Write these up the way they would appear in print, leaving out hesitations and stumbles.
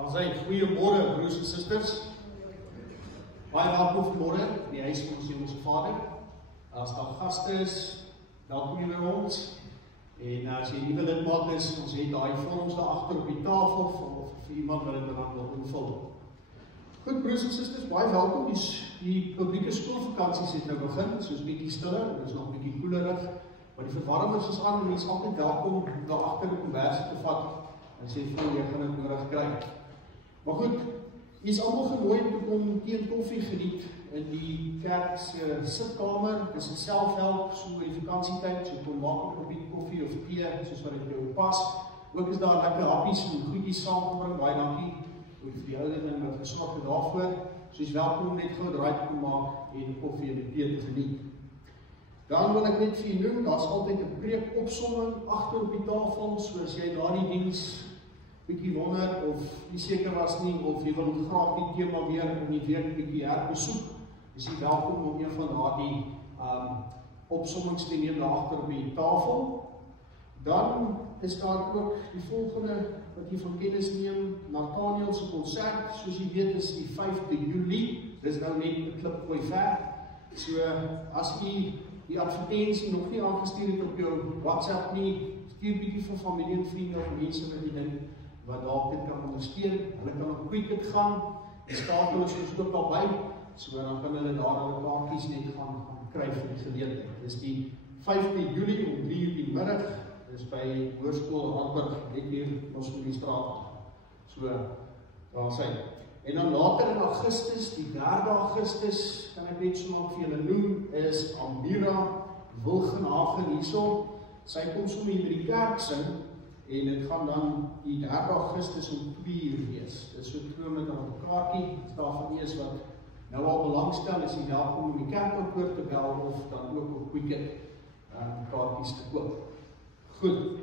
Goeiemôre broers en susters. Baie welkom vanmôre in die huis van ons Hemelse Vader. As daar gaste is, welkom hier by ons. En as jy nuwe lidmaat is, ons het daai vorms daar agter op die tafel vir iemand wat dit dan wil invul. Goed broers en susters, baie welkom. Die publieke skoolvakansies het nou begin, soos bietjie stiller, dit is nog bietjie koelerig, maar die verwarmers is aan en mens is altyd welkom om daar agter die konversie te vat en sê voel jy gaan dit nodig kry. Maar goed, jy is allemaal genooi om te kom thee en koffie geniet in die kerk se sitkamer. Dit is 'n selfhelp, so in die vakansietyd, so kom maak 'n koppie koffie of thee, soos wat dit jou pas. Ook is daar lekker happies en goedjies saamgebring, baie dankie vir jou ding wat gesorg het daarvoor. So is welkom om net gou draai te kom maak en koffie en thee te geniet. Dan wil ek net vir jou noem, daar is altyd 'n preekopsomming agter op die tafel, so as jy na die diens bietjie wonder of nie seker was nie, of jy wil graag die tema weer in die week bietjie herbesoek, is jy welkom om een van daardie opsommings te neem daar agter op die tafel. Dan is daar ook die volgende wat jy van kennis neem, Nathaniel se konsert, soos jy weet is die 5de Julie, dis nou net 'n klipgooi ver. So as jy die advertensie nog nie aangestuur het op jou WhatsApp nie, stuur bietjie vir familie en vriende of mense wat jy dink wat dalk dit kan ondersteun. Hulle kan op Quicket gaan, die skakel is ons ook al by, so dan kan hulle daar hulle kaartjies net gaan kry vir die geleentheid. Dis die 5de Julie om 3:00 die middag, dis by Hoërskool Hartberg, net hier ons in die straat. So, daar sy. En dan later in Augustus, die 3de Augustus, kan ek net so maak vir julle noem, is Amira Wilgenhagen hierso. Sy kom sommer hier by die kerk sing, en dit gaan dan die 3de Augustus om 2:00 wees. Dit is so 2 met aan 'n kaartjie, daar van eers wat nou al belangstel, is jy welkom om die kerkkantoor te bel of dan ook op Quicket kaartjies te koop. Goed,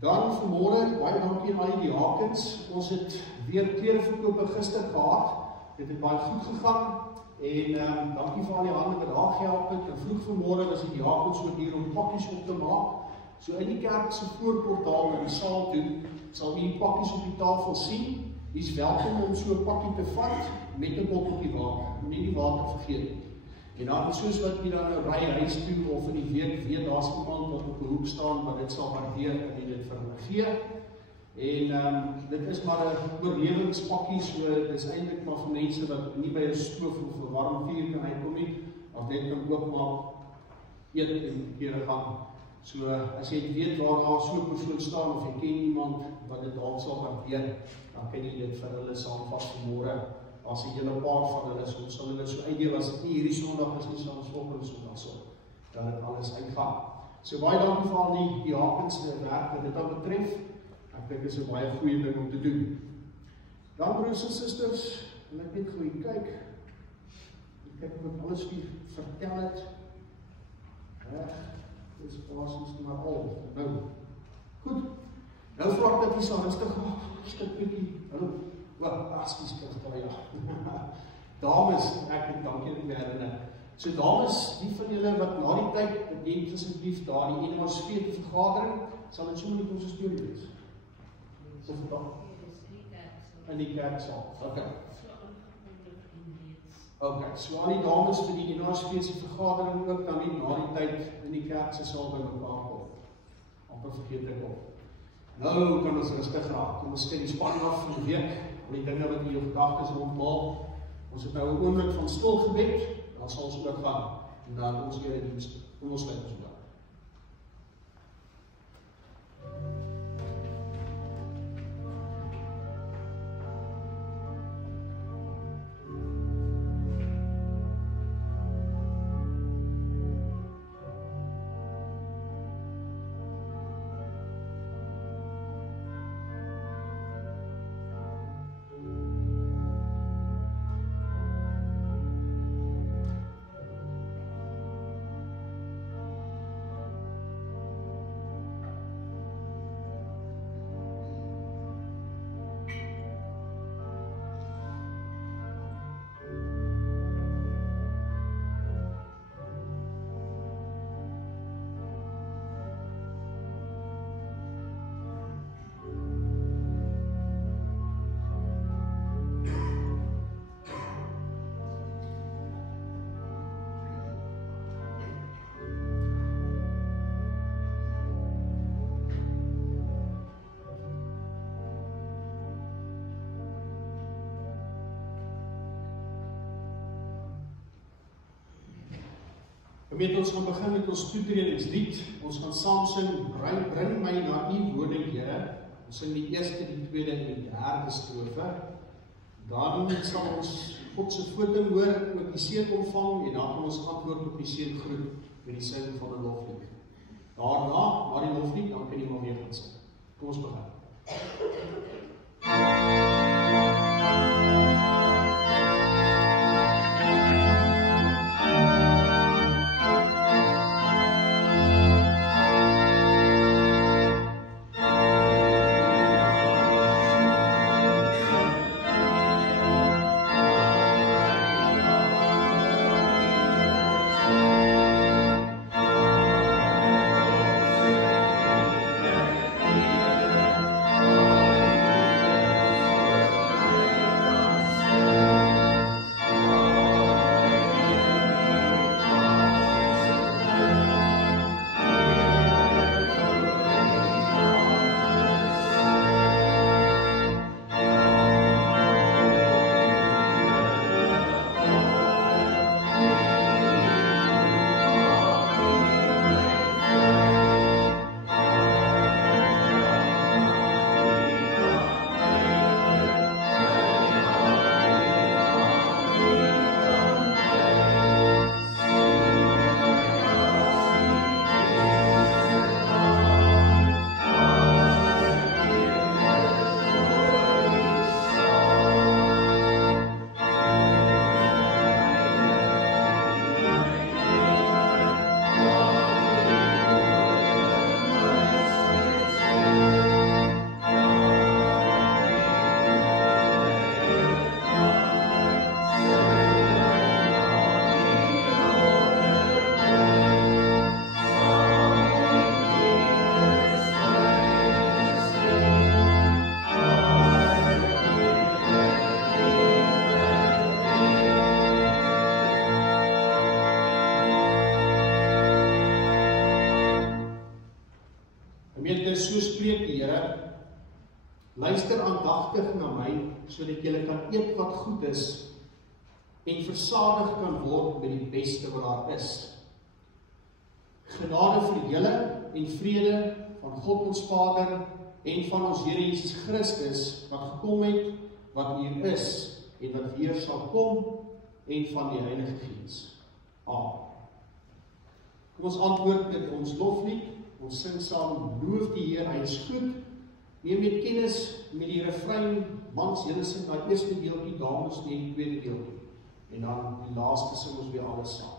dan vanmôre, baie dankie aan al die diakens. Ons het weer klereverkope gister gehad. Dit het baie goed gegaan en dankie vir al die hande wat daar gehelp het. En vroeg vanmôre was die diakens ook hier om pakkies op te maak. So in die kerk se voorportaal na die saal toe, sal jy pakkies op die tafel sien. Jy is welkom om so 'n pakkie te vat met 'n botteltjie water. Nie die water vergeet nie. En dan soos wat jy dan nou ry huis toe of in die week weet daar's iemand wat op 'n hoek staan wat dit sal waardeer en jy dit vir hulle gee. En dit is maar 'n oorlewingspakkie, so dis eintlik maar vir mense wat nie by 'n stoof of 'n warm vuur kan uitkom nie, of net kan oopmaak, eet en kere gaan. So as jy weet waar daar so 'n persoon staan of jy ken iemand wat dit dalk sal waardeer, dan kan jy dit vir hulle saamvat vanmôre. As 'n hele paar van hulle sal hulle so uitdeel as dit nie hierdie Sondag is nie, sal ons volgende Sondag so dat dit alles uitgaan. So baie dankie vir al die diakens se werk wat dit aan betref. Ek dink dit is 'n baie goeie ding om te doen. Dan broers en susters, wil ek net gou kyk. Ek kyk of ek alles vir vertel het. Dis basies maar al. Nou, goed. Nou vra ek dat jy so rustig maak. Skik bietjie. Hallo. Wat asties kan ja. Dames, ek dankie vir die herinnering. So dames, die van julle wat na die tyd bedenk asseblief daar die NMSV vergadering, sal dit sommer nie konsisteer wees. Of dan in die kerksaal. Okay, so al die dames vir die NMSV se vergadering ook dan nie na die tyd in die kerk se saal by mekaar kom. Amper vergeet ek op. Nou kan ons rustig raak. Kom ons skyn die spanning af van die week. Al die dinge wat in jou gedagtes rondmaak. Ons het nou 'n oomblik van stil gebed, dan sal ons ook gaan na ons eredienste. Kom ons sluit ons oor. Gemeente, ons gaan begin met ons toetredingslied. Ons gaan saam sing, bring my na u woning, Here. Ons sing die eerste, die tweede en die derde strofe. Dan sal ons God se voording hoor, ook die seën ontvang, en dan gaan ons antwoord op die seëngroet met die sing van 'n loflied. Daarna, na die loflied, dan kan jy maar weer gaan sing. Kom ons begin. So spreek die Here, luister aandagtig na my, sodat julle kan eet wat goed is, en versadig kan word met die beste wat daar is. Genade vir julle en vrede van God ons Vader en van ons Here Jesus Christus, wat gekom het, wat hier is, en wat weer sal kom, en van die Heilige Gees. Amen. Kom ons antwoord met ons loflied. Ons sing saam, loof die Heer, hy is goed. Neem met kennis met die refrein, mans, julle sing na eerste deeltjie, dames neem die tweede deeltjie. En dan die laaste sing ons weer alles saam.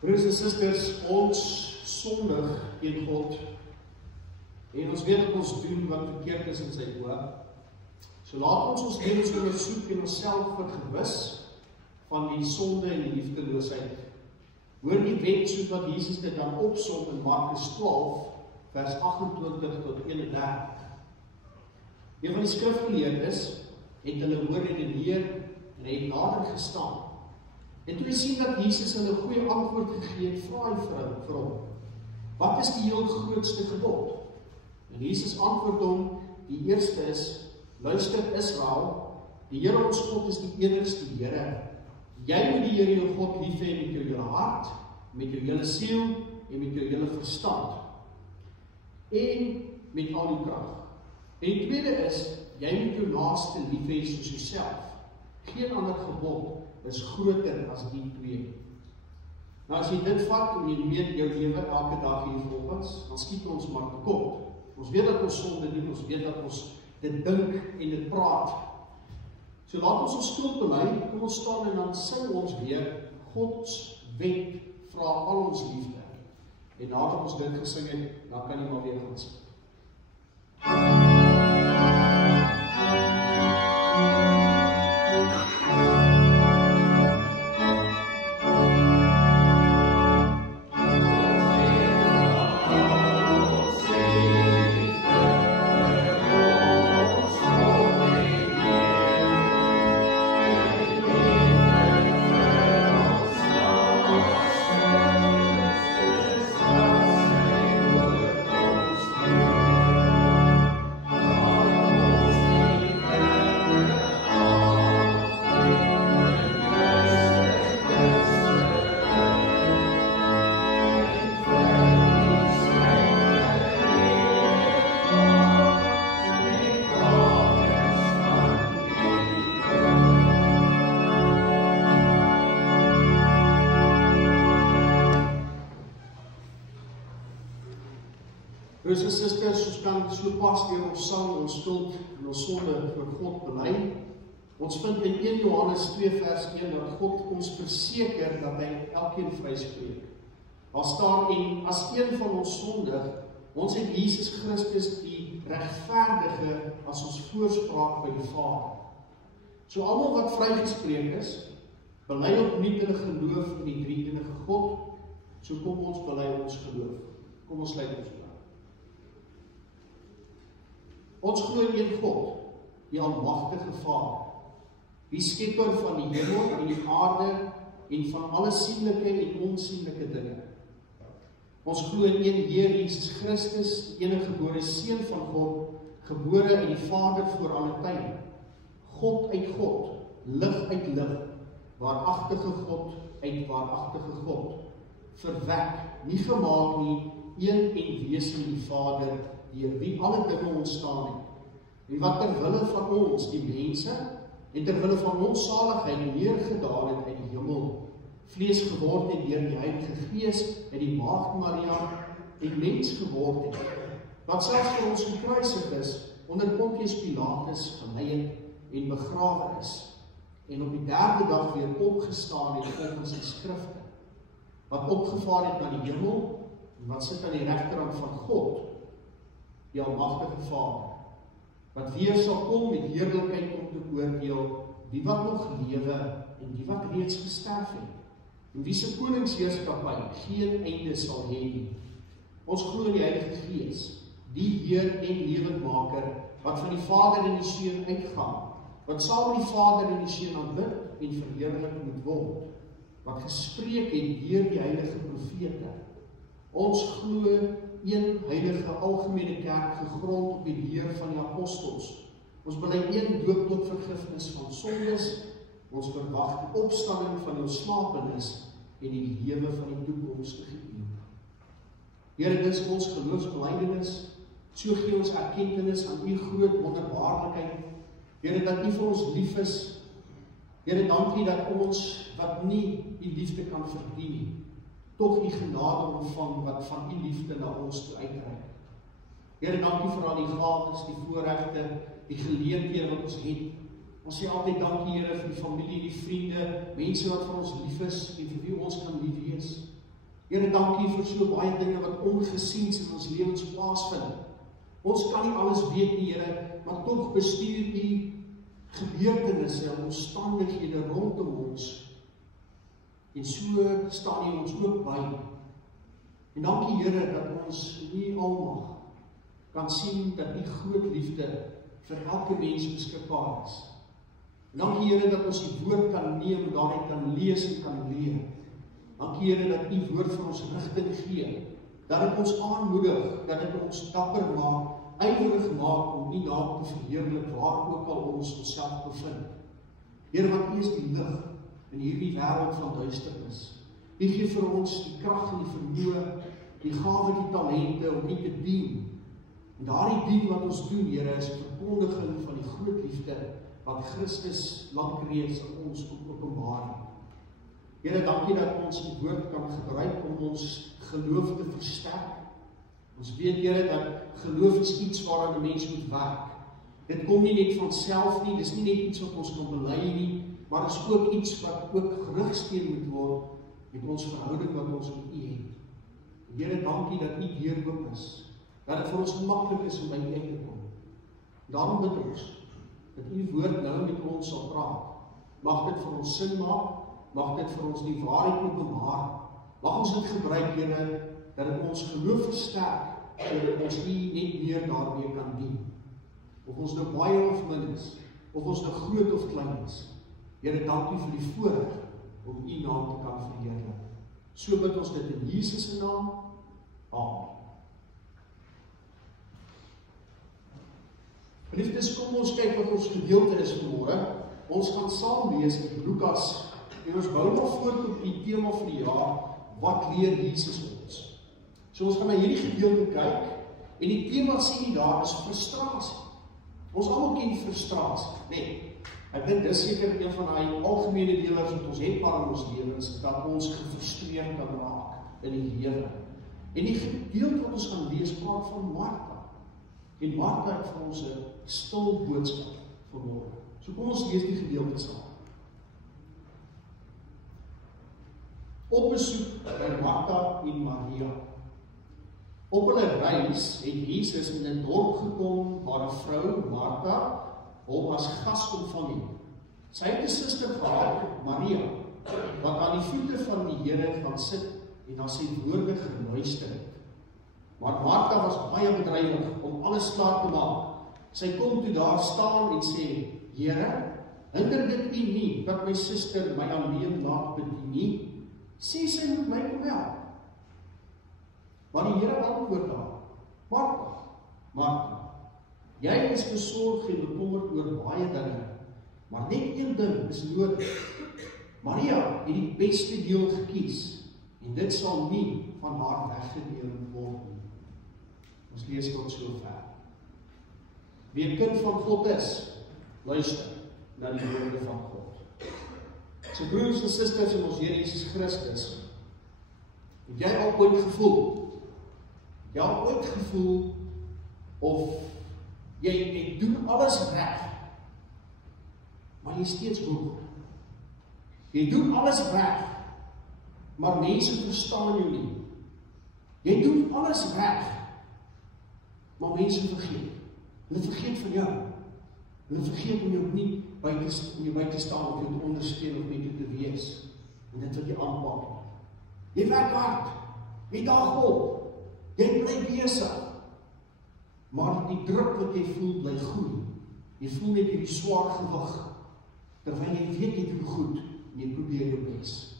Broers en susters, ons sondig teen God en ons weet dat ons doen wat verkeerd is in sy oë. So laat ons lewens ondersoek en onsself vergewis van die sonde en die liefdeloosheid. Hoor die wet soos wat Jesus dit dan opsom in Markus 12 vers 28 tot 31. Een van die skrifgeleerdes het hulle hoor redeneer en hy het nader gestaan. En toe hy sien dat Jesus hulle 'n goeie antwoord gegee het, vra hy vir hom: "Wat is die heel grootste gebod?" En Jesus antwoord hom: "Die eerste is: Luister Israel, die Here ons God is die enigste Here. Jy moet die Here jou God lief hê met jou hele hart, met jou hele siel en met jou hele verstand en met al die krag. En die tweede is: jy moet jou naaste lief hê soos jouself. Geen ander gebod is groter as die twee." Nou as jy dit vat en jy weet jou lewe elke dag hier volgens, dan skiet ons maar tekort. Ons weet dat ons sonde doen, ons weet dat ons dit dink en dit praat. So laat ons skuld bely, kom ons staan en dan sing ons weer Gods wet vra al ons liefde. En nadat ons dit gesing het, dan kan jy maar weer gaan sing. Broers en susters, ons kan so pas deur ons sang, ons skuld en ons sonde voor God bely. Ons vind in 1 Johannes 2 vers 1 dat God ons verseker dat hy elkeen vryspreek. Daar staan: "En as een van ons sondig, ons het Jesus Christus die regverdige as ons voorspraak by die Vader." So almal wat vrygespreek is, bely opnuut hulle geloof in die drie-enige God. So kom ons bely ons geloof. Kom ons sluit ons oë. Ons glo in een God, die almagtige Vader, die skepper van die hemel en die aarde en van alle sienlike en onsienlike dinge. Ons glo in een Here Jesus Christus, die eniggebore Seun van God, gebore uit die Vader voor alle tye. God uit God, lig uit lig, waaragtige God uit waaragtige God, verwek, nie gemaak nie, een en wese die Vader, deur wie alle dinge ontstaan het, en wat terwille van ons, die mense, en terwille van ons saligheid neergedaal het uit die hemel, vlees geword het deur die Heilige Gees, en die Maagd Maria, en mens geword het, wat selfs vir ons gekruisig is, onder Pontius Pilatus gelei het, en begrawe is, en op die derde dag weer opgestaan het volgens die skrifte, wat opgevaar het na die hemel, en wat sit aan die regterhand van God, die almagtige Vader, wat weer sal kom met heerlikheid om te oordeel die wat nog lewe en die wat reeds gesterf het, en wie se koningsheerskappy geen einde sal hê nie. Ons glo in die Heilige Gees, die Heer en lewendmaker, wat van die Vader en die Seun uitgaan, wat saam met die Vader en die Seun aanbid en verheerlik moet word, wat gespreek het deur die heilige profete. Ons glo een heilige algemene kerk, gegrond op die leer van die apostels. Ons bely een doop tot vergifnis van sondes. Ons verwag die opstanding van die ontslapenis en die lewe van die toekomstige eeu. Here, dis ons geloofsbelijdenis. So gee ons erkentenis aan u groot wonderbaarlikheid. Here, dat u vir ons lief is. Here, dankie dat ons wat nie die liefde kan verdien nie, tog die genade ontvang wat van die liefde na ons toe uitreik. Here, dankie vir al die gawes, die voorregte, die geleenthede wat ons het. Ons sê altyd dankie, Here, vir die familie, die vriende, mense wat vir ons lief is en vir wie ons kan lief wees. Here, dankie vir so baie dinge wat ongesiens in ons lewens plaasvind. Ons kan nie alles weet nie, Here, maar tog bestuur U gebeurtenisse en omstandighede rondom ons. En so staan U ons ook by. En dankie, Here, dat ons nie almag kan sien dat U groot liefde vir elke mens beskikbaar is. En dankie, Here, dat ons U woord kan neem en daarin kan lees en kan leer. Dankie, Here, dat U woord vir ons rigting gee, dat dit ons aanmoedig, dat dit ons dapper maak, ywerig maak om U naam te verheerlik waar ook al ons onsself bevind. Here, want U is die lig in hierdie wêreld van duisternis. U gee vir ons die krag en die vermoë, die gawe, die talente om U te dien. En daardie dien wat ons doen, Here, is 'n verkondiging van die groot liefde wat Christus lank reeds aan ons openbaar het. Here, dankie dat ons die woord kan gebruik om ons geloof te versterk. Ons weet, Here, dat geloof is iets waaraan 'n mens moet werk. Dit kom nie net van self nie, dis nie net iets wat ons kan bely nie, maar is ook iets wat ook gerigsteen moet word met ons verhouding wat ons met U het. Here, dankie dat U deur oop is, dat dit vir ons gemaklik is om by U te kom. Daarom bid ons dat U woord nou met ons sal praat. Mag dit vir ons sin maak, mag dit vir ons die waarheid openbaar. Mag ons dit gebruik, Here, dat dit ons geloof versterk, sodat ons U net meer daarmee kan dien. Of ons nou baie of min is, of ons nou groot of klein is. Here, dankie vir die voorreg om U naam te kan verheerlik. So bid ons dit in Jesus se naam. Amen. Geliefdes, kom ons kyk wat ons gedeelte is vanmôre. Ons gaan saam lees in Lukas en ons bou maar voort op die tema van die jaar, wat leer Jesus ons? So ons gaan na hierdie gedeelte kyk en die tema sê nie daar is frustrasie. Ons almal ken frustrasie, nee. Ek dink dis seker een van die algemene dele wat ons het maar in ons lewens, dat ons gefrustreerd kan raak in die lewe. En die gedeelte wat ons gaan lees praat van Martha. En Martha het vir ons 'n stil boodskap vanmôre. So kom ons lees die gedeelte saam. Op besoek by Martha en Maria. Op hulle reis het Jesus in 'n dorp gekom waar 'n vrou, Martha, hom as gas ontvang het. Sy het 'n suster gehad, Maria, wat aan die voete van die Here gaan sit en na sy woorde geluister het. Maar Martha was baie bedrywig om alles klaar te maak. Sy kom toe daar staan en sê, Here, hinder dit U nie dat my suster my alleen laat bedien nie? Sê sy moet my kom help. Maar die Here antwoord haar, Martha, Martha, jy is besorg en bekommerd oor baie dinge, maar net een ding is nodig. Maria het die beste deel gekies, en dit sal nie van haar weggeneem word nie. Ons lees tot sover. Wie 'n kind van God is, luister na die woorde van God. Sy broers en susters in ons Here Jesus Christus, het jy al ooit gevoel? Jy al ooit gevoel of jy doen alles reg, maar jy steeds moeg. Jy doen alles reg, maar mense verstaan jou nie. Jy doen alles reg, maar mense vergeet. Hulle vergeet van jou. Hulle vergeet om jou nie by te staan of jou te ondersteun of met jou te wees. En dit wat jy aanpak. Jy werk hard. Jy daag op. Jy bly besig. Maar die druk wat jy voel bly groei. Jy voel net hierdie swaar gewig. Terwyl jy weet jy doen goed en jy probeer jou bes.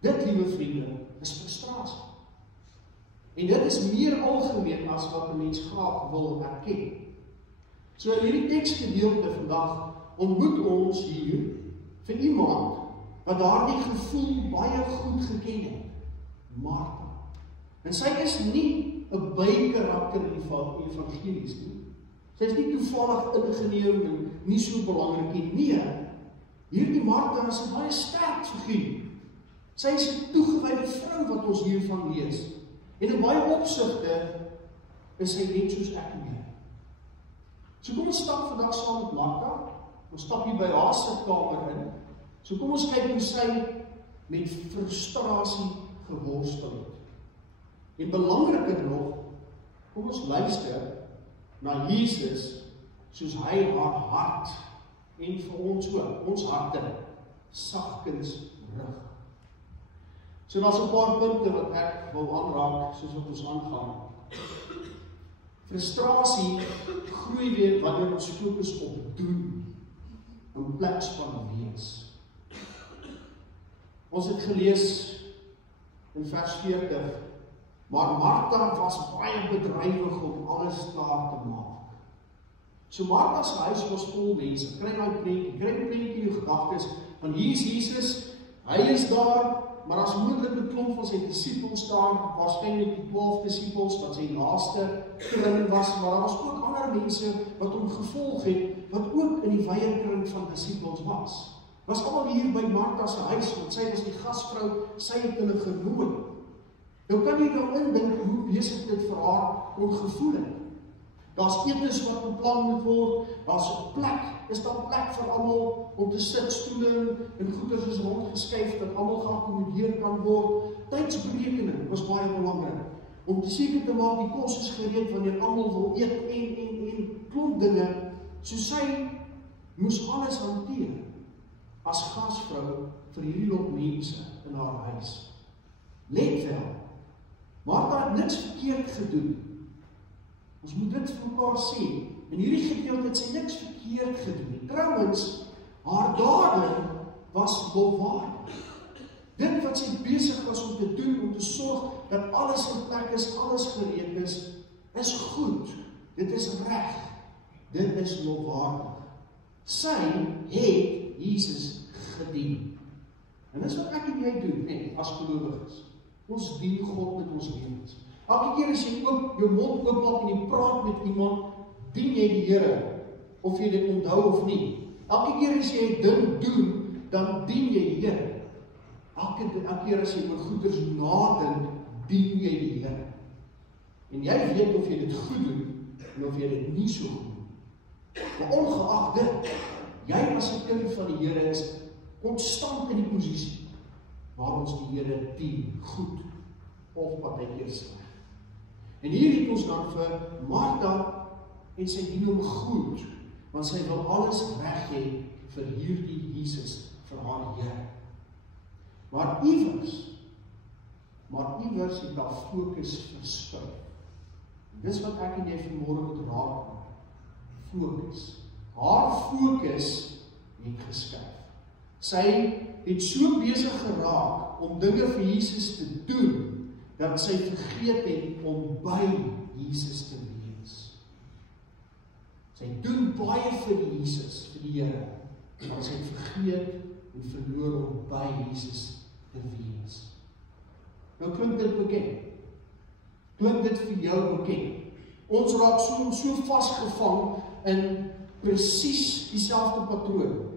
Dit, liewe vriende, is frustrasie. En dit is meer algemeen as wat 'n mens graag wil erken. So in hierdie teksgedeelte vandag ontmoet ons hier vir iemand wat daardie gevoel baie goed geken het, Martha. En sy is nie 'n bykarakter in die evangelies nie. Sy is nie toevallig ingeneem en nie so belangrik nie. Nee, hierdie Martha is 'n baie sterk figuur. Sy is 'n toegewyde vrou wat ons hiervan lees. En in baie opsigte is sy net soos ek en jy. So kom ons stap vandag saam met Martha. Ons stap hier by haar sitkamer in. So kom ons kyk hoe sy met frustrasie geworstel het. En belangriker nog, kom ons luister na Jesus, soos hy haar hart, en vir ons ook, ons harte, sagkens rig. So daar's 'n paar punte wat ek wil aanraak, soos wat ons aangaan. Frustrasie groei weer wanneer ons fokus op doen, in plaas van wees. Ons het gelees in vers 40, maar Martha was baie bedrywig om alles klaar te maak. So Martha se huis was vol mense, kry nou prentjie in jou gedagtes, van hier is Jesus, hy is daar, maar as moontlik 'n klomp van sy disippels daar, waarskynlik die 12 disippels, wat sy naaste kring was, maar daar was ook ander mense wat hom gevolg het, wat ook in die wye kring van disippels was. Was almal hier by Martha se huis, want sy was die gasvrou, sy het hulle genooi. Nou kan jy nou indink hoe besig dit vir haar ongevoel het. Daar's etes wat beplan moet word, daar's 'n plek, is daar plek vir almal om te sit, stoele en goeders is rondgeskuif, dat almal geakkommodeer kan word. Tydsberekening was baie belangrik, om te seker te maak die kos is gereed wanneer almal wil eet en klomp dinge, so sy moes alles hanteer, as gasvrou vir hierdie lop mense in haar huis. Let wel, Martha het niks verkeerd gedoen. Ons moet dit vir mekaar sê. In hierdie gedeelte het sy niks verkeerd gedoen. Trouwens, haar dade was lofwaardig. Dit wat sy besig was om te doen, om te sorg dat alles in plek is, alles gereed is goed. Dit is reg. Dit is lofwaardig. Sy het Jesus gedien. En dis wat ek en jy doen, as gelowiges. Ons dien God met ons lewens. Elke keer as jy ook jou mond oopmaak en jy praat met iemand, dien jy die Here, of jy dit onthou of nie. Elke keer as jy dit doen, dan dien jy die Here. Elke keer as jy oor goeders nadink, dien jy die Here. En jy weet of jy dit goed doen, en of jy dit nie so goed doen. Maar ongeag dit, jy as 'n kind van die Here is konstant in die posisie waar ons die Here dien, goed of partykeer sleg. En hier het ons dan vir Martha, en sy dien hom goed, want sy wil alles reg hê vir hierdie Jesus, vir haar Here. Maar iewers het haar fokus verskuif. Dis wat ek en jy vanmôre moet raak maak. Fokus. Haar fokus het geskuif. Sy het so besig geraak om dinge vir Jesus te doen, dat sy vergeet het om by Jesus te wees. Sy doen baie vir Jesus, vir die Here, maar sy vergeet en verloor om by Jesus te wees. Nou klink dit bekend. Klink dit vir jou bekend. Ons raak so vasgevang in presies dieselfde patroon.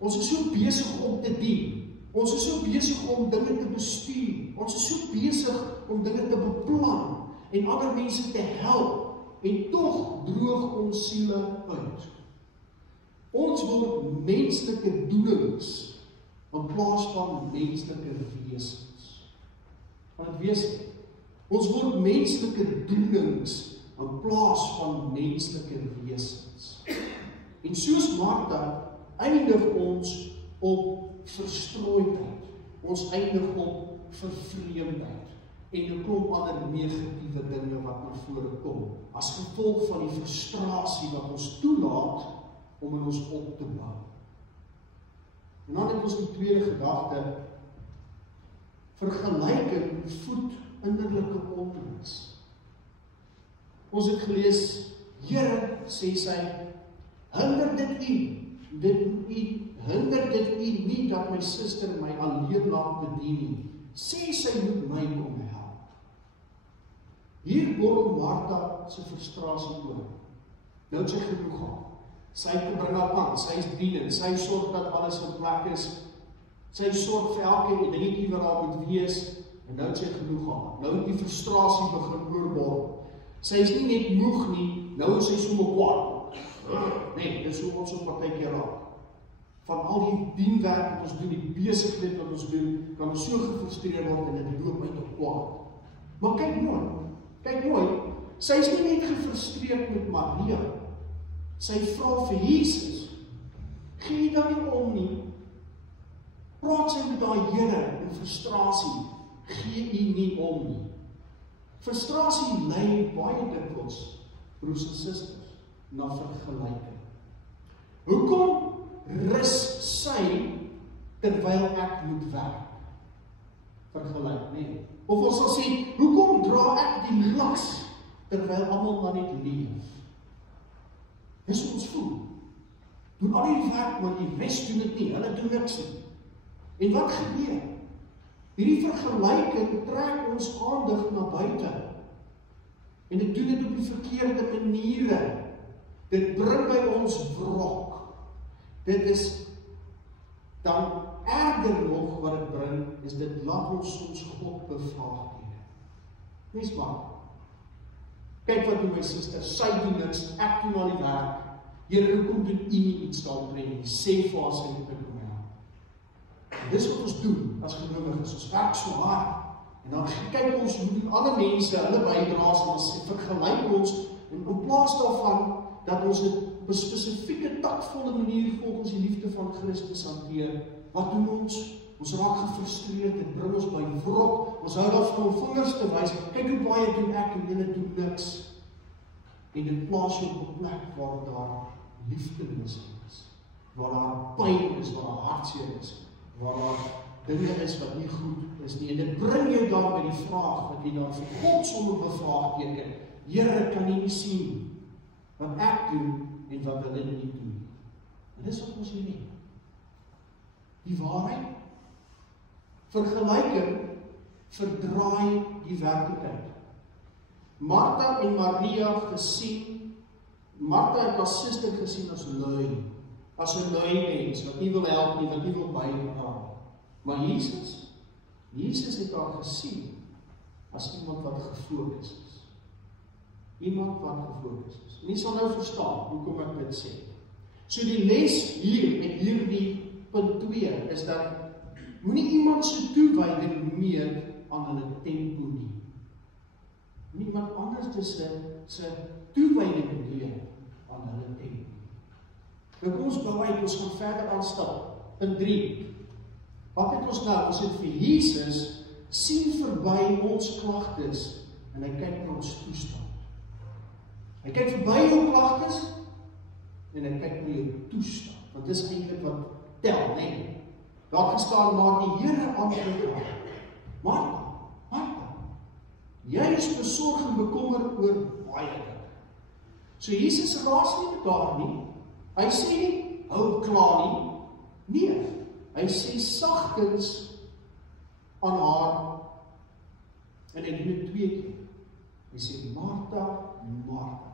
Ons is so besig om te dien. Ons is so besig om dinge te bestuur. Ons is so besig om dinge te beplan en ander mense te help. En tog droog ons siele uit. Ons word menslike doenings in plaas van menslike wesens. Want wees, ons word menslike doenings in plaas van menslike wesens. En soos Martha eindig ons op verstrooidheid. Ons eindig op vervreemdheid en 'n klomp ander negatiewe dinge wat na vore kom, as gevolg van die frustrasie wat ons toelaat om in ons op te bou. En dan het ons die tweede gedagte, vergelyking voed innerlike onrus. Ons het gelees, Here, sê sy, hinder dit u nie dat my suster my alleen laat bedien nie. Sê sy moet my kom help. Hier borrel Martha se frustrasie oor. Nou het sy genoeg gehad. Sy bring haar aan, sy is dienend, sy sorg dat alles in plek is. Sy sorg vir elke dingetjie wat daar moet wees, en nou het sy genoeg gehad. Nou het die frustrasie begin oorborrel. Sy is nie net moeg nie, nou is sy sommer kwaad. Nee, dis hoe ons op partykeer raak. van al die dienwerk wat ons doen, die besigheid wat ons doen, kan ons so gefrustreerd word en dit loop uit op kwaad. Maar kyk mooi, sy is nie net gefrustreerd met Maria, sy vra vir Jesus, gee jy dan nie om nie, praat sy met daai Here in frustrasie, gee jy nie om nie. Frustrasie lei baie dikwels, broers en susters, na vergelyking. Hoekom rus sy terwyl ek moet werk? Vergelyk, nee. Of ons sal sê, hoekom dra ek die las terwyl almal maar net leef? Dis hoe ons voel. Doen al die werk, maar die res doen dit nie, hulle doen niks nie. En wat gebeur? Hierdie vergelyking trek ons aandag na buite. En dit doen dit op die verkeerde maniere. Dit bring by ons wrok. Dit is dan erger nog wat dit bring, is dit laat ons soms God bevraagteken. Mens maar, kyk wat doen my suster, sy doen niks, ek doen al die werk. Here, hoekom doen u nie iets daaroor nie? Sê vir haar sy moet kom help. Dis wat ons doen as gelowiges, ons werk so hard. En dan kyk ons hoe doen ander mense, hulle bydraes, en ons vergelyk ons, en in plaas daarvan, dat ons dit op 'n spesifieke takvolle manier volgens die liefde van Christus hanteer, wat doen ons? Ons raak gefrustreerd, dit bring ons by wrok, ons hou daarvan om vingers te wys, kyk hoe baie doen ek en julle doen niks. En dit plaas jou op 'n plek waar daar liefdeloosheid is, waar daar pyn is, waar daar hartseer is, waar daar dinge is wat nie goed is nie. En dit bring jou dan by die vraag, wat jy dan vir God sommer bevraagteken, Here, kan jy nie sien wat ek doen en wat hulle nie doen? En dis wat ons hier nie. Die waarheid, vergelyking, verdraai die werklikheid. Martha en Maria gesien, Martha het haar suster gesien as lui, as 'n lui mens, wat nie wil help nie, wat nie wil bydra. Maar Jesus het haar gesien as iemand wat gefokus is. Iemand wat gefokus is. En jy sal nou verstaan, hoekom ek dit sê. So die les hier, met hierdie punt 2, is dat moenie iemand se toewyding meet aan hulle tempo nie. Niemand anders se toewyding meet aan hulle tempo. Nou kom ons bou uit, ons gaan verder aanstap. Punt 3. Wat het ons nou? Ons het vir Jesus sien verby ons klagtes en hy kyk na ons toestand. Hy kyk verby jou klagtes en hy kyk na jou toestand. Want dis eintlik wat tel, nee. Daar gestaan maar die Here antwoord haar. Martha, jy is besorg en bekommer oor baie dinge. So Jesus raas nie met haar nie. Hy sê nie, hou klaar nie. Nee, hy sê sagkens aan haar, en hy doen dit 2 keer. Hy sê, Martha, Martha.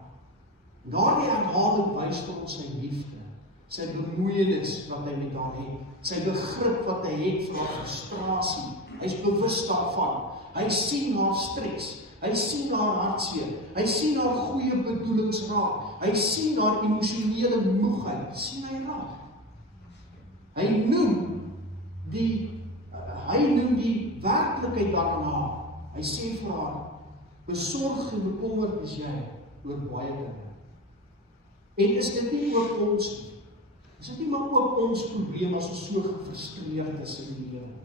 Daardie herhaling wys vir ons sy liefde, sy bemoeienis wat hy met haar het, sy begrip wat hy het vir haar frustrasie. Hy is bewus daarvan. Hy sien haar stres, hy sien haar hartseer, hy sien haar goeie bedoelings raak, hy sien haar emosionele moegheid, sien hy raak. Hy noem die werklikheid daarin haar. Hy sê vir haar, besorg en bekommerd is jy oor baie dinge. En is dit nie ook ons, is dit nie maar ook ons probleem as ons so gefrustreerd is in die lewe?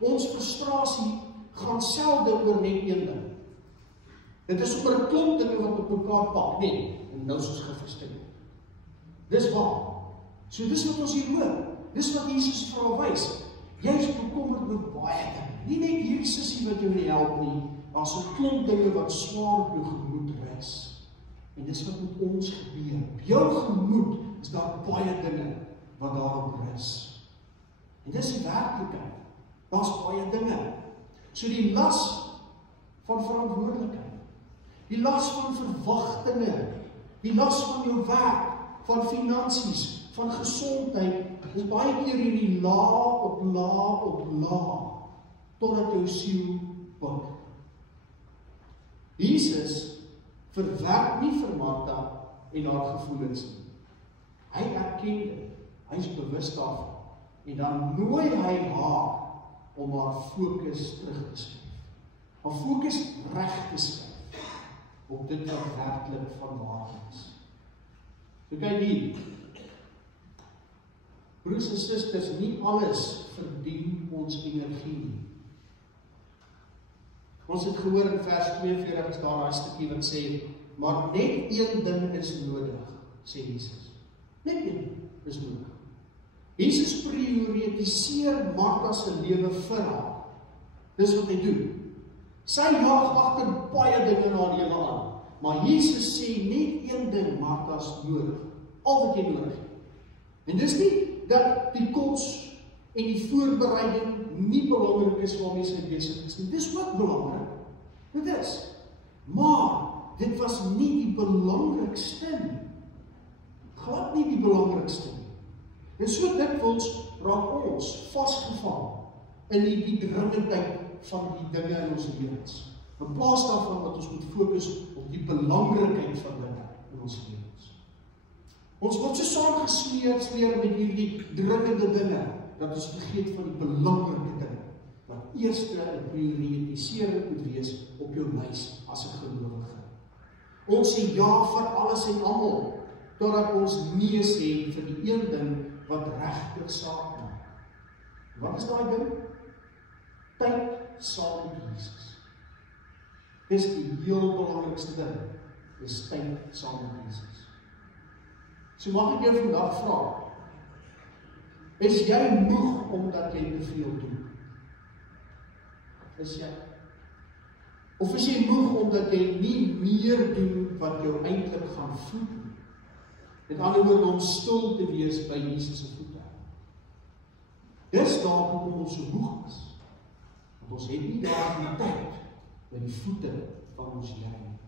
Ons frustrasie gaan selde oor net een ding. Dit is oor 'n klomp dinge wat op mekaar pak, nee, en nou is ons gefrustreerd. Dis waar. So dis wat ons hier hoor. Dis wat Jesus vir haar wys. Jy is bekommerd oor baie dinge. Nie net hierdie sussie wat jou nie help nie, maar so 'n klomp dinge wat swaar op jou gemoed rus. En dis wat met ons gebeur. Op jou gemoed is daar baie dinge wat daarop rus. En dis die werklikheid. Daar's baie dinge. So die las van verantwoordelikheid, die las van verwagtinge, die las van jou werk, van finansies, van gesondheid, is baie keer hierdie laag op laag op laag, totdat jou siel buk. Jesus verwerk nie vir Martha en haar gevoelens nie. Hy erken dit. Hy is bewus daarvan. En dan nooi hy haar om haar fokus terug te skuif. Haar fokus reg te skuif op dit wat werklik van waarde is. So kyk hier. Broers en susters, nie alles verdien ons energie nie. Ons het gehoor in vers 42 is daar 'n stukkie wat sê, maar net een ding is nodig, sê Jesus. Net een is nodig. Jesus prioritiseer Martha se lewe vir haar. Dis wat hy doen. Sy jaag agter baie dinge in haar lewe aan, maar Jesus sê net een ding, Martha, is nodig. Al wat jy nodig het. En dis nie dat die kos en die voorbereiding nie belangrik is waarmee sy besig is nie. Dis ook belangrik. Dit is. Maar dit was nie die belangrikste nie. Glad nie die belangrikste nie. En so dikwels raak ons vasgevang in die dringendheid van die dinge in ons lewens. In plaas daarvan wat ons moet fokus op die belangrikheid van dinge in ons lewens. Ons word so saamgesleer met hierdie dringende dinge, dat ons vergeet van die belangrike dinge, wat eerste en prioritisering moet wees op jou lys as 'n gelowige. Ons sê ja vir alles en almal, totdat ons nee sê vir die een ding wat regtig saak maak. Wat is daai ding? Tyd saam met Jesus. Dis die heel belangrikste ding, dis tyd saam met Jesus. So mag ek jou vandag vra, is jy moeg omdat jy te veel doen? Is jy? Of is jy moeg omdat jy nie meer doen wat jou eintlik gaan voed? Met ander woorde, om stil te wees by Jesus se voete. Dis daarom ons so moeg is. Want ons het nie daar die tyd by die voete van ons Here nie.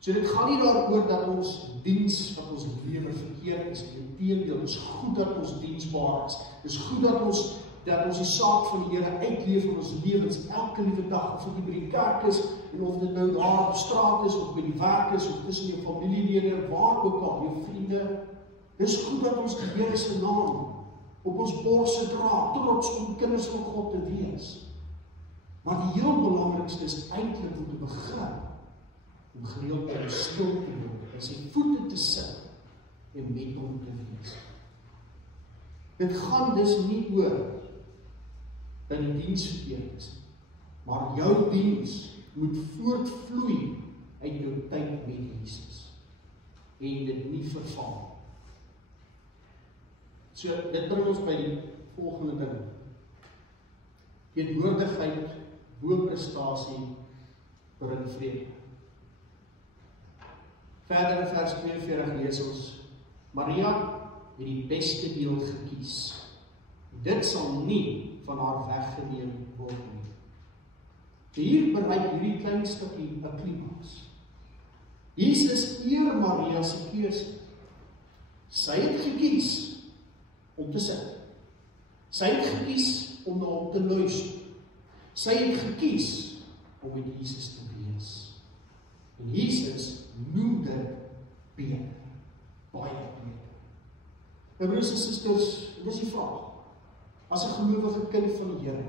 So dit gaan nie daaroor dat ons diens wat ons lewe verkeerd is. Inteendeel, dit is goed dat ons diensbaar is. Dit is goed dat ons die saak van die Here uitleef in ons lewens elke liewe dag, of dit by die kerk is, en of dit nou daar op straat is, of by die werk is, of tussen jou familielede, waar ook al, jou vriende. Dit is goed dat ons die Here se naam op ons borse dra, trots om kinders van God te wees. Maar die heel belangrikste is eintlik om te begin, om gereeld om stil te word, en sy voete te sit, en met hom te wees. Dit gaan dus nie oor dat die diens verkeerd is, maar jou diens moet voortvloei uit jou tyd met Jesus, en dit nie vervang. So, dit bring ons by die volgende ding. Teenwoordigheid, bo prestasie, bring vrede. Verder in vers 42 lees ons, Maria het die beste deel gekies. Dit sal nie van haar weggeneem word nie. Hier bereik hierdie klein stukkie 'n klimaks. Jesus eer Maria se keuse. Sy het gekies om te sit. Sy het gekies om na hom te luister. Sy het gekies om met Jesus te wees. En Jesus noem dit beter. Baie beter. Nou broers en susters, dit is die vraag. As 'n gelowige kind van die Here,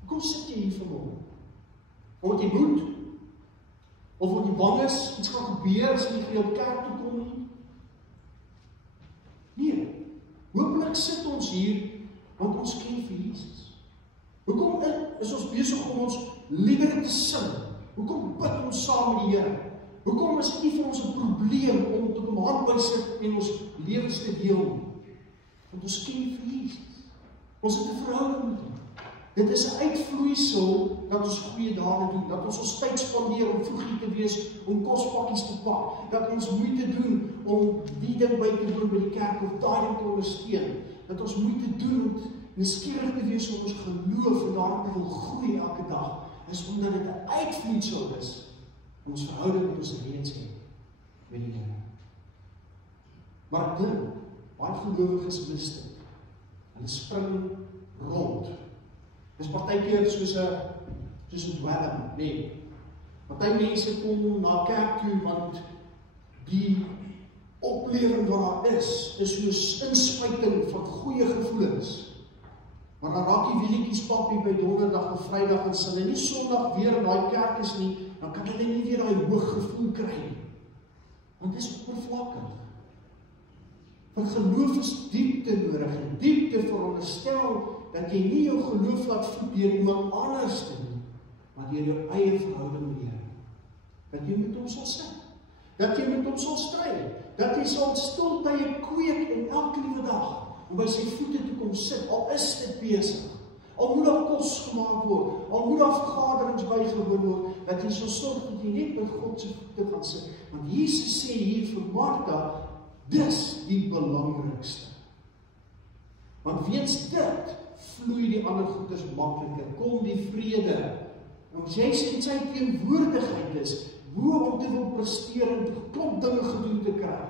hoekom sit jy hier vanmôre? Omdat jy moet? Of omdat jy bang is, iets gaan gebeur as jy nie vir jou kerk toe kom nie? Nee, hopelik sit ons hier, want ons ken vir Jesus. Hoekom is ons besig om ons liedere te sing? Hoekom bid ons saam met die Here? Hoekom is dit nie vir ons 'n probleem om te kom handbysit en ons lewens te deel? Want ons ken vir Jesus. Ons het 'n verhouding met hom. Dit is 'n uitvloeisel dat ons goeie dade doen, dat ons tyd spandeer om vroeg hier te wees, om kospakkies te pak, dat ons moeite doen om die ding by te woon by die kerk of daai ding te ondersteun, dat ons moeite doen om nuuskierig te wees om ons geloof en daarom te wil groei elke dag, is omdat dit 'n uitvloeisel is om ons verhouding met ons reeds het met die Here. Maar ek dink, baie gelowiges mis dit. Hulle spring rond. Dis partykeer soos 'n dwelm, nee. Party mense kom na kerk toe want die oplewing wat daar is soos inspuiting van goeie gevoelens. Maar dan raak die wielietjies papie by donderdag en vrydag en hulle nie sondag weer in daai kerk is nie, dan kan hulle nie weer daai hoë gevoel kry nie. Want dit is oppervlakkig. Want geloof is diepte nodig, en diepte veronderstel dat jy nie jou geloof laat voed deur iemand anders te doen, maar deur jou eie verhouding met die Here. Dat jy met hom sal sit, dat jy met hom sal stry, dat jy sal stiltye kweek en elke liewe dag om by sy voete te kom sit, al is dit besig, al moet daar kos gemaak word, al moet daar vergaderings bygewoon word, dat jy sal sorg dat jy net by God se voete gaan sit. Want Jesus sê hier vir Martha, dis die belangrikste. Want weens dit vloei die ander goeders makliker, kom die vrede. En as jy in sy teenwoordigheid is, bo om te wil presteer en te klomp dinge gedoen te kry,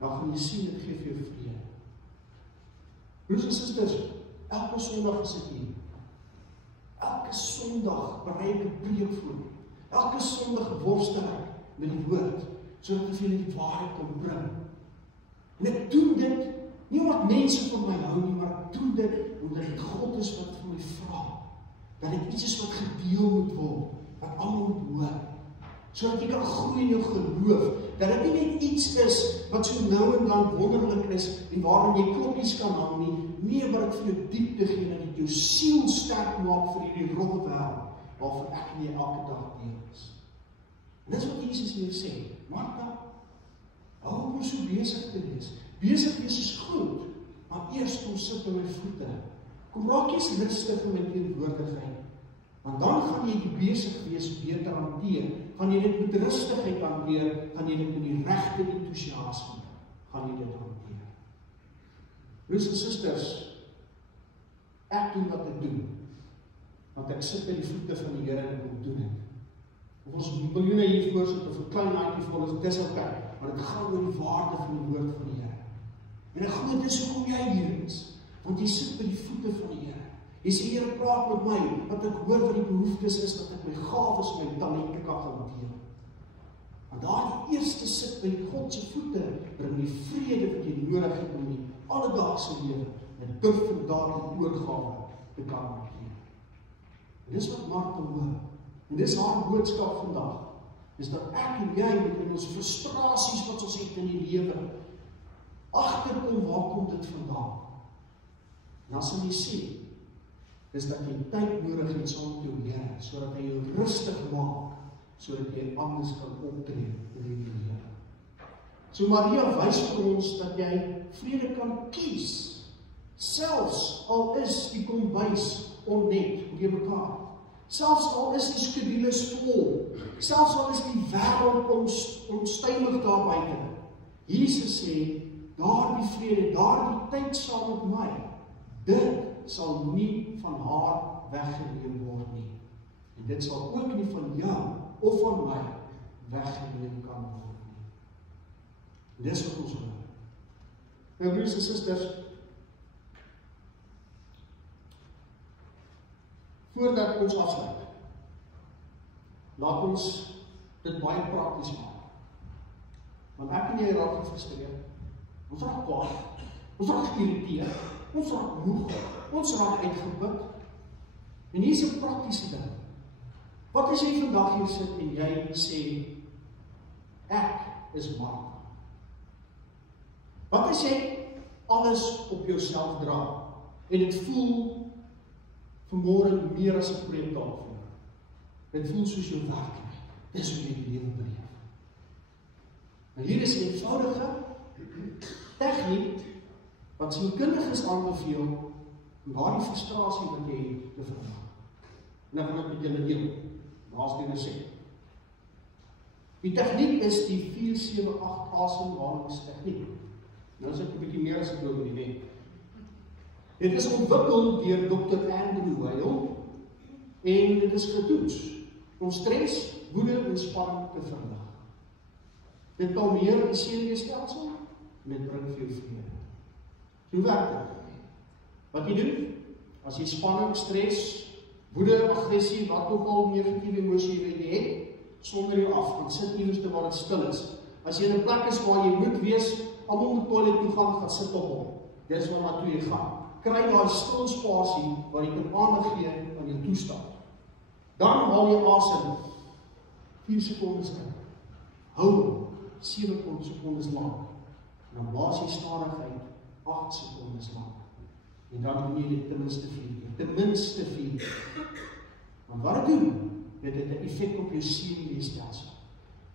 dan gaan jy sien, dit gee vir jou vrede. Broers en susters, elke Sondag is dit hier. Elke Sondag bereik ek preek voor. Elke Sondag worstel ek met die woord, sodat ek vir julle die waarheid kan bring. En ek doen dit, nie omdat mense van my hou nie, maar ek doen dit, omdat dit God is wat vir my vra. Dat dit iets is wat gedeel moet word, wat almal moet hoor. Sodat jy kan groei in jou geloof, dat dit nie net iets is, wat so nou en dan wonderlik is, en waarin jy klokkies kan hang nie, nee, maar dit vir jou diepte gee, dat dit jou siel sterk maak vir hierdie rowwe wêreld, waarvan ek en jy elke dag deel is. En dis wat Jesus hier sê, Martha, hou maar so besig te wees. Besig wees is goed, maar eers kom sit by my voete. Kom raak jy rustig in my teenwoordigheid, want dan gaan jy die besig wees beter hanteer, gaan jy dit met rustigheid hanteer, gaan jy dit met die regte entoesiasme, gaan jy dit hanteer. Broers en susters, ek doen wat ek doen, want ek sit by die voete van die Here en ek doen dit. Of ons miljoene hier voorsit, of 'n klein handjie vir ons, dis ok, maar dit gaan oor die waarde van die woord van die Here. En ek glo dis hoekom jy hier is, want jy sit by die voete van die Here. Jy sê, Here, praat met my, wat ek hoor wat die behoeftes is, dat ek my gawes, my talente kan hanteer. Want daar die eerste sit by God se voete, bring die vrede wat jy nodig het in die alledaagse lewe, en durf van daardie oorgawe te kan hanteer. En dis wat Martha hoor. En dis haar boodskap vandag, is dat ek en jy met in ons frustrasies wat ons het in die lewe, agterkom, waar kom dit vandaan? En dan sal jy sê, is dat jy tyd nodig het saam met jou Here, sodat hy jou rustig maak, sodat jy anders kan optree in die lewe. So Maria wys vir ons dat jy vrede kan kies, selfs al is die kombuis onnet oor mekaar. Selfs al is die skedules vol, selfs al is die wêreld onstuimig daar buite. Jesus sê, daardie vrede, daardie tyd saam met my, dit sal nie van haar weggeneem word nie. En dit sal ook nie van jou of van my weggeneem kan word nie. En dis wat ons hoor. Nou, broers en susters, voordat ons afsluit, laat ons dit baie prakties maak. Want ek en jy raak gefrustreerd, ons raak kwaad, ons raak geïrriteerd, ons raak moeg, ons raak uitgeput. En hier is 'n praktiese ding. Wat as jy vandag hier sit en jy sê, ek is Martha? Wat as jy alles op jouself dra en dit voel vanmôre meer as 'n preek daarvoor? Dit voel soos jou werklikheid. Dis hoe jy die lewe beleef. Nou hier is 'n eenvoudige tegniek wat sielkundiges aanbeveel om daardie frustrasie wat jy het te verlaag. En dan gaan ek met julle deel. Laas dit nou sê. Die tegniek is die 4-7-8 asemhalingstegniek. Nou is ek 'n bietjie meer as ek wil nie weet. Dit is ontwikkel deur Dr. Andrew Weil en dit is getoets om stres, woede en spanning te verlaag. Dit kalmeer die senuweestelsel en dit bring vir jou vrede. Hoe werk dit? Wat jy doen, as jy spanning, stres, woede, aggressie, wat ook al negatieve emosie jy het, sonder jou af, want sit iewers waar dit stil is. As jy in 'n plek is waar jy moet wees, almal moet toilet toe gaan sit op hom. Dis waar toe jy gaan. Kry daai stil spasie waar jy kan aandag gee aan jou toestand. Dan haal jy asem 4 sekondes in. Hou 7 sekondes lank. En dan blaas jy stadigheid 8 sekondes lank. En dan doen jy dit ten minste 4 keer. Ten minste 4 keer. Want wat dit doen, dit het 'n effek op jou senuweestelsel.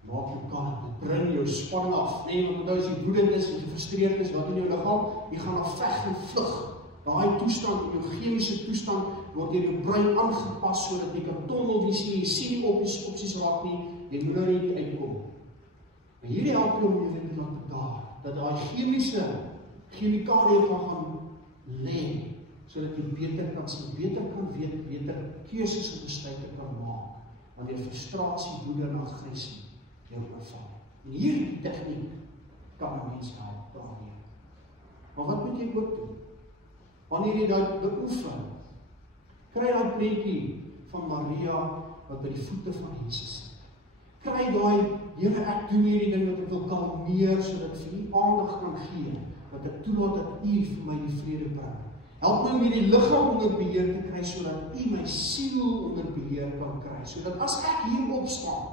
Maak jou kalm, dit bring jou spanning af. Nee, want onthou as jy woedend is, as jy gefrustreerd is, wat in jou liggaam? Jy gaan na veg en vlug. Daai toestand, jou chemiese toestand, word deur jou brein aangepas sodat jy kan tunnelvisie, jy sien nie opsies raak nie, jy moet nou nie uitkom. En hierdie help jou om jy weet wat daar, dat daai chemikalie gaan lê, sodat jy beter kan sien, beter kan weet, beter keuses en besluite kan maak, wanneer frustrasie, woede en aggressie jou oorval. En hierdie tegniek kan 'n mens help daarmee. Maar wat moet jy ook doen? Wanneer jy dit beoefen, kry daai prentjie van Maria wat by die voete van Jesus sit. Kry daai, Here, ek doen hierdie ding wat ek wil kalmeer, sodat ek vir U aandag kan gee, dat ek toelaat dat U vir my die vrede bring. Help my om hierdie liggaam onder beheer te kry, sodat U my siel onder beheer kan kry, sodat as ek hier opstaan,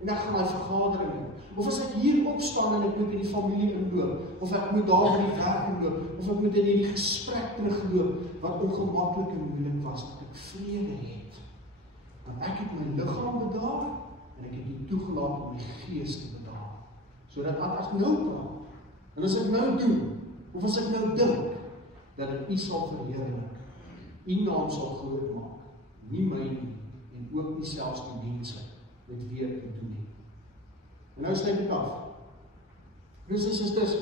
en ek gaan my vergadering doen, of as ek hier opstaan en ek moet in die familie inloop, of ek moet daar in die werk inloop, of ek moet in die gesprek terugloop, wat ongemaklik en moeilik was, dat ek vrede het. Want ek het my liggaam bedaar, en ek het U toegelaat om my gees te bedaar. Sodat as ek nou praat, en as ek nou doen, of as ek nou dink, dat ek U sal verheerlik, U naam sal groot maak, nie my nie, en ook nie selfs die mense, met wie ek dit doen nie. En nou sluit ek af. Broers en susters,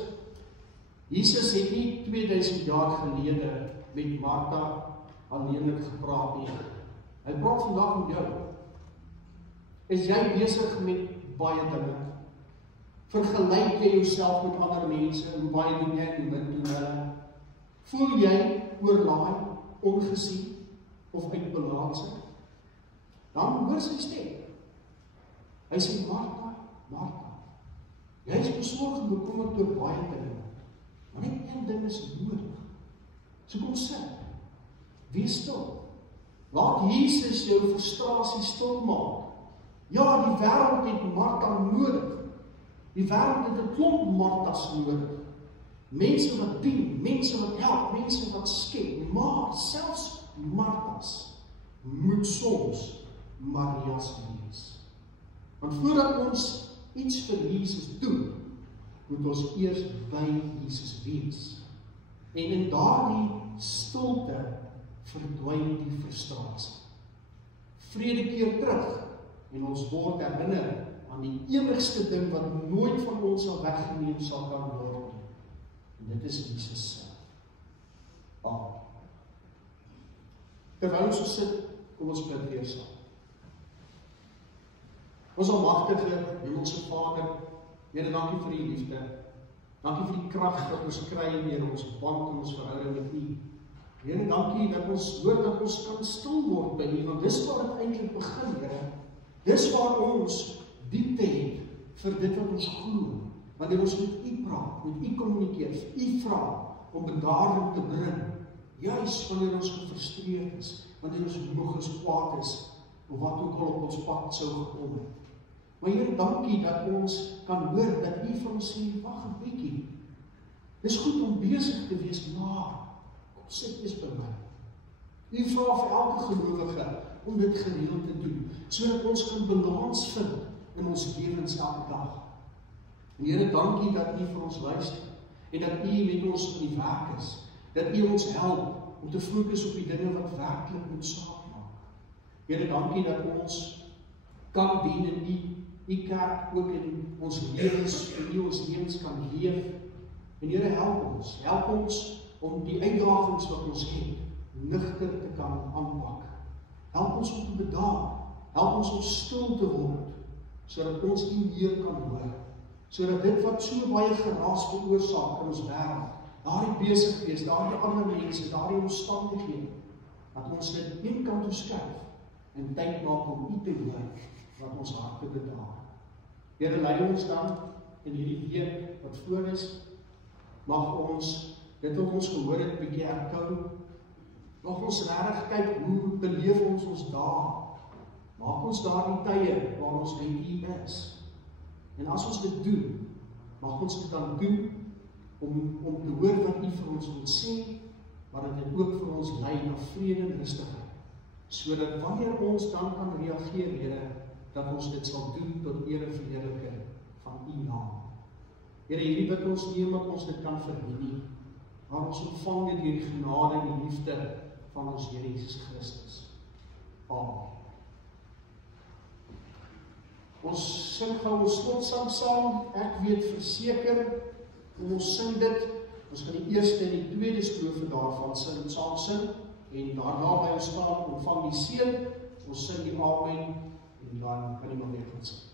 Jesus het nie 2000 jaar gelede met Martha alleenlik gepraat nie. Hy praat vandag met jou. Is jy besig met baie dinge? Vergelyk jy jouself met ander mense, en baie doen jy en min doen hulle? Voel jy oorlaai, ongesien, of uit balans? Dan hoor sy stem. Hy sê, Martha, Martha, jy is besorg en bekommerd oor baie dinge, maar net een ding is nodig. So kom sit, wees stil. Laat Jesus jou frustrasie stil maak. Ja, die wêreld het Martha nodig. Die wêreld het 'n klomp Marthas nodig. Mense wat dien, mense wat help, mense wat skep, maar selfs Marthas moet soms Marias wees. Want voordat ons iets vir Jesus doen, moet ons eers by Jesus wees. En in daardie stilte verdwyn die frustrasie. Vrede keer terug en ons word herinner aan die enigste ding wat nooit van ons sal weggeneem sal kan word nie. En dit is Jesus self. Amen. Terwyl ons so sit, kom ons bid weer saam. Ons almagtige Hemelse Vader, Here, dankie vir U liefde. Dankie vir die krag wat ons kry in ons band en ons verhouding met U. Here, dankie dat ons hoor dat ons kan stil word by U, want dis waar dit eintlik begin, Here. Dis waar ons diepte het vir dit wat ons glo. Wanneer ons met U praat, met U kommunikeer, U vra om bedaring te bring, juis wanneer ons gefrustreerd is, wanneer ons moeg is, kwaad is, of wat ook al op ons pad sou gekom het. Maar Here, dankie dat ons kan hoor dat U van ons sê, wag 'n bietjie. Dis goed om besig te wees, maar kom sit eers by my. U vra vir elke gelowige om dit gereeld te doen, sodat ons kan balans vind in ons lewens elke dag. En Here, dankie dat U vir ons luister en dat U met ons in die werk is, dat U ons help om te fokus op die dinge wat werklik moet saak maak. Here, dankie dat ons kan dien in U kerk, ook in ons lewens, en U ons lewens kan leef. En Here, help ons om die uitdagings wat ons het, nugter te kan aanpak. Help ons om te bedaar, help ons om stil te word, sodat ons U meer kan hoor, sodat dit wat so baie geraas veroorsaak in ons wêreld, daardie besig wees, daardie ander mense, daardie omstandighede, dat ons dit een kant toe skuif en tyd maak om U te hoor wat ons harte bedaar. Here, lei ons dan in hierdie week wat voor is, mag ons dit wat ons gehoor het bietjie herkou. Mag ons regtig kyk hoe beleef ons dae. Maak ons daardie tye waar ons met U is. En as ons dit doen, mag ons dit dan doen om te hoor wat U vir ons wil sê, maar dat dit ook vir ons lei na vrede en rustigheid. Sodat wanneer ons dan kan reageer, Here, dat ons dit sal doen tot eer en verheerliking van U naam. Here, hierdie bid ons nie omdat ons dit kan verdien nie, maar ons ontvang dit deur die genade en die liefde van ons Here Jesus Christus. Amen. Ons sing gou ons slotsang saam. Ek weet verseker, ons sing dit. Ons gaan die eerste en die tweede strofe daarvan saam sing, en daarna by ons staan, ontvang die seën, ons sing die amen, en dan kan iemand weer gaan sing.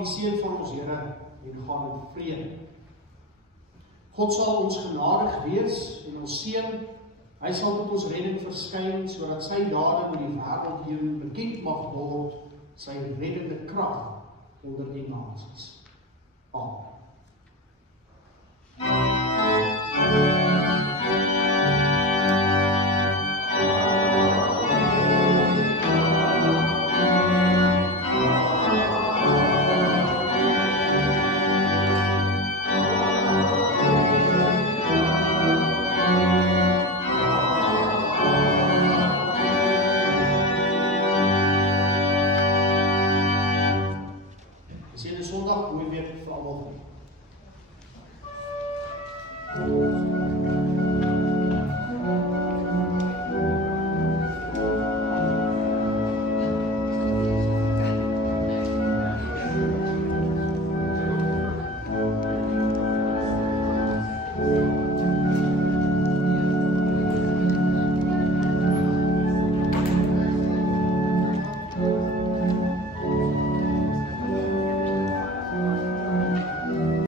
Die seën van ons Here en gaan in vrede. God sal ons genadig wees en ons seën. Hy sal tot ons redding verskyn, sodat sy dade met die wêreld heen bekend mag word, sy reddende krag onder die nasies. Amen.